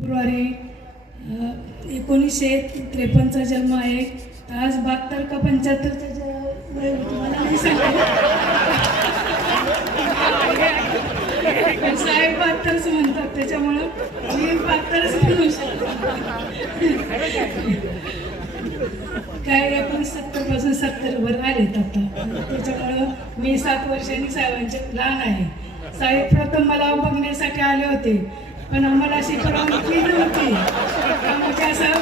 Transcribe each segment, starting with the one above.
February एकोणीसशे त्रेपन्नचा जन्म आहे. तर आज बहात्तर का पंच्याहत्तरचा ज- वय होतं, पण साहेब बहात्तरच म्हणतात त्याच्यामुळं मी बहात्तरच म्हणू शकतो. काय आपण सत्तरपासून सत्तर वर आलेत आता. त्याच्यामुळं मी सात वर्षांनी साहेबांचे लहान आहे. साहेब प्रथम मला बघण्यासाठी आले होते. पण आम्हाला अशी परवानगी नव्हती. म्हणजे असं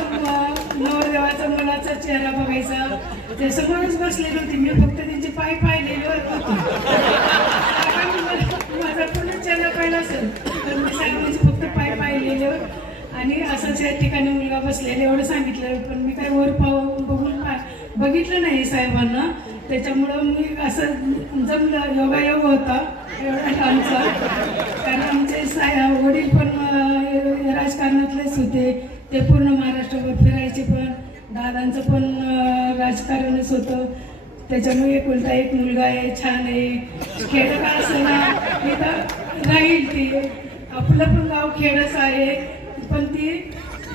नवरदेवाचा मुलाचा चेहरा बघायचा. ते समोरच बसलेली होती. मी फक्त त्यांचे पाय पाहिलेले होते. माझा पूर्ण चेहरा पाहिला असेल तर मी साहेबांचे म्हणजे फक्त पाय पाहिलेले आणि असंच या ठिकाणी मुलगा बसलेला एवढं सांगितलं. पण मी काय वर पाहून बघून बघितलं नाही साहेबांना. त्याच्यामुळं मी असं जमलं योगायोग होता. एवढा आमचा कारण आमचे साय वडील पण राजकारणातलेच होते. ते पूर्ण महाराष्ट्रभर फिरायचे पण. दादांचं पण राजकारणच होतं. त्याच्यामुळे एकुलता एक मुलगा आहे छान आहे. खेडं काय असं ना तर राहील ती. आपलं पण गाव खेडच आहे. पण ती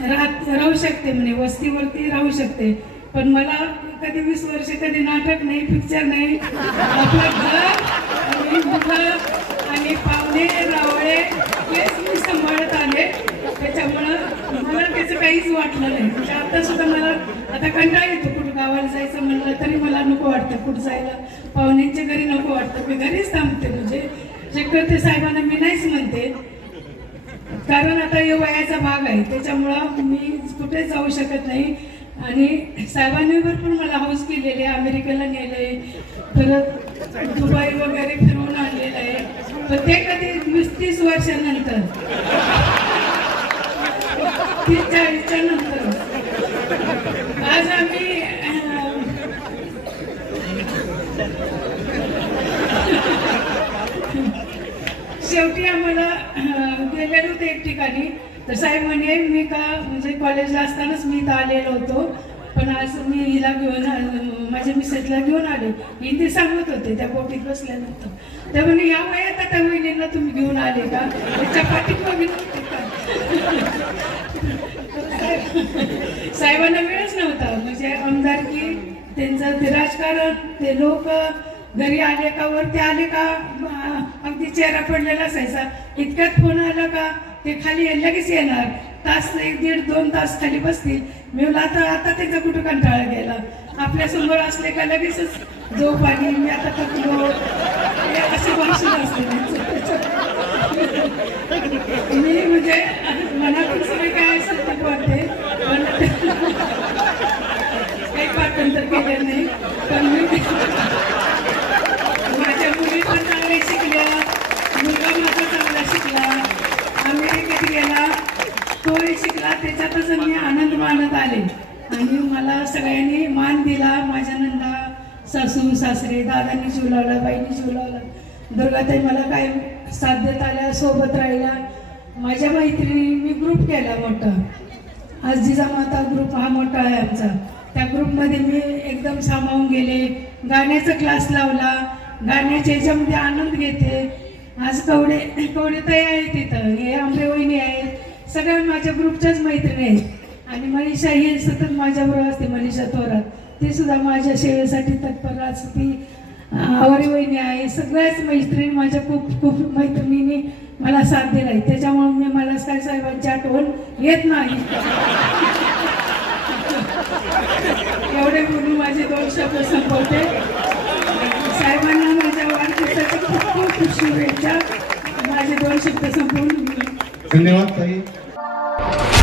राहत राहू शकते म्हणे. वस्तीवरती राहू शकते. पण मला कधी वीस वर्ष कधी नाटक नाही पिक्चर नाही. आपलं घर मुलं आणि पाहुणे रावळे हेच मी सांभाळत आले. त्याच्यामुळं मला त्याचं काहीच वाटलं नाही. म्हणजे आता सुद्धा मला आता कंटाळा येतो कुठं गावाला जायचं म्हणलं तरी मला नको वाटतं. कुठं जायला पाहुण्यांच्या घरी नको वाटतं. मी घरीच थांबते म्हणजे शक्यतो ते साहेबांना मी नाहीच म्हणते. कारण आता हे वयाचा भाग आहे. त्याच्यामुळं मी कुठेच जाऊ शकत नाही. आणि साहेबांनी भरपूर मला हाऊस केलेले अमेरिकेला नेले परत दुबई वगैरे फिरवून आणलेलं आहे. पण ते कधी वीस तीस वर्षानंतर तीस चाळीसच्या नंतर. आज आम्ही शेवटी आम्हाला गेलेलो ते एक ठिकाणी. तर साहेब म्हणे मी का म्हणजे कॉलेजला असतानाच मी इथं आलेलो होतो. पण आज मी हिला घेऊन माझ्या मिसेसला घेऊन आले. ही ते सांगत होते त्या बोटीत बसल्यानंतर. त्या म्हणे या वयात आता वहिनीला तुम्ही घेऊन आले का? त्याच्या पाठीत बघितलं होते का? साहेबांना वेळच नव्हता. म्हणजे आमदारकी त्यांचं ते राजकारण ते लोक घरी आले का वरती आले का अगदी चेहरा पडलेला असायचा. इतक्यात फोन आला का ते खाली लगेच येणार. तास एक दीड दोन तास खाली बसतील. मी आता आता त्याचा कुठं कंटाळा गेला? आपल्यासमोर असले का लगेचच जो पाणी मी आता थकलो. हे असे भाषण असते. मी म्हणजे मनातून सगळे काय असेल ते बोलते पण काही पाठांतर केलं नाही. पण मी माझ्या मुली पण चांगल्या शिकल्या मुलगा माझा चांगला शिकला अमेरिकेत गेला मी शिकला त्याच्यातच मी आनंद मानत आले. आणि मला सगळ्यांनी मान दिला माझ्या नंदा सासू सासरे दादांनी जीव लावला बाईंनी जीव लावला दुर्गाताई मला काय साथ देत आल्या सोबत राहिल्या. माझ्या मैत्रिणी मी ग्रुप केला मोठा. आज जिजामाता ग्रुप हा मोठा आहे आमचा. त्या ग्रुपमध्ये मी एकदम सामावून गेले. गाण्याचा क्लास लावला. गाण्याच्या याच्यामध्ये आनंद घेते. आज कवडे कवडे तयार आहेत तिथं हे आंबे वहिनी आहेत. सगळ्या माझ्या ग्रुपच्याच मैत्रिणी आहेत. आणि मनीषा ही सतत माझ्याबरोबर असते मनीषा थोरात. ती सुद्धा माझ्या सेवेसाठी तत्पर असते आवरी वहिनी आहे. सगळ्याच मैत्रिणी माझ्या खूप खूप मैत्रिणींनी मला साथ दिला आहे. त्याच्यामुळे मी मला काय साहेबांची आठवण येत नाही. एवढे बोलून माझे दोन शब्द संपवते. साहेबांना माझ्या वाढदिवसाच्या खूप खूप खूप शुभेच्छा. माझे दोन शब्द संपवून धन्यवाद ताई. Come on.